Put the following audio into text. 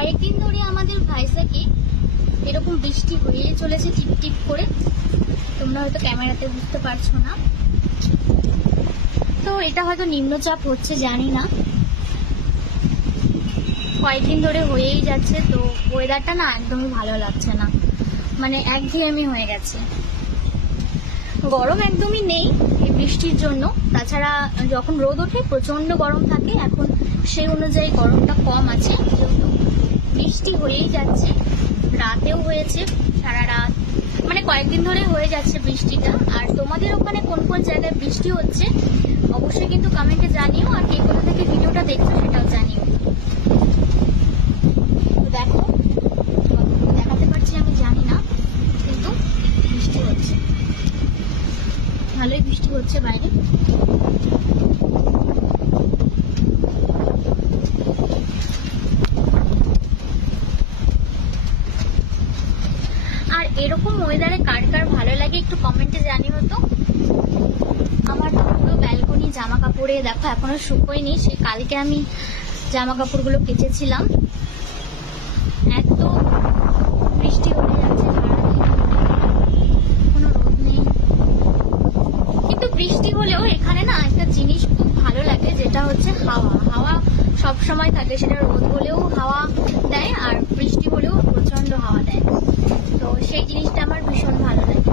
কয়েকদিন ধরে আমাদের ভাইজাকে এরকম বৃষ্টি হয়ে চলেছে টিপ টিপ করে। তোমরা হয়তো ক্যামেরাতে বুঝতে পারছো না, তো এটা হয়তো নিম্নচাপ হচ্ছে, জানি না। কয়েকদিন ধরে হয়েই যাচ্ছে, তো ওয়েদারটা না একদমই ভালো লাগছে না, মানে একঘেয়েমি হয়ে গেছে। গরম একদমই নেই এই বৃষ্টির জন্য, তাছাড়া যখন রোদ ওঠে প্রচন্ড গরম থাকে। এখন সেই অনুযায়ী গরমটা কম আছে, যেহেতু বৃষ্টি হয়েই যাচ্ছে। রাতেও হয়েছে সারা রাত, মানে কয়েকদিন ধরে হয়ে যাচ্ছে বৃষ্টিটা। আর তোমাদের ওখানে কোন কোন জায়গায় বৃষ্টি হচ্ছে অবশ্যই কিন্তু কমেন্টে জানিও, আর কে কোথা থেকে ভিডিওটা দেখছো সেটাও জানিও। তো দেখো, দেখাতে পারছি আমি জানি না, কিন্তু বৃষ্টি হচ্ছে, ভালোই বৃষ্টি হচ্ছে বাইরে। আর এরকম ওয়েদারে কার কার ভালো লাগে একটু কমেন্টে জানিও তো। আমার তো পুরো ব্যালকনি জামা কাপড়ে দেখো এখনো শুকোয়নি, সে কালকে আমি জামা কাপড়গুলো কেচেছিলাম। এত বৃষ্টি হয়ে যাচ্ছে কোনো রোদ নেই, কিন্তু বৃষ্টি হলেও এখানে না একটা জিনিস খুব ভালো লাগে, যেটা হচ্ছে হাওয়া। হাওয়া সব সময় থাকে, সেটা রোদ হলেও হাওয়া দেয় আর বৃষ্টি হলেও প্রচন্ড হাওয়া দেয়। তো সেই জিনিসটা আমার ভীষণ ভালো লাগে।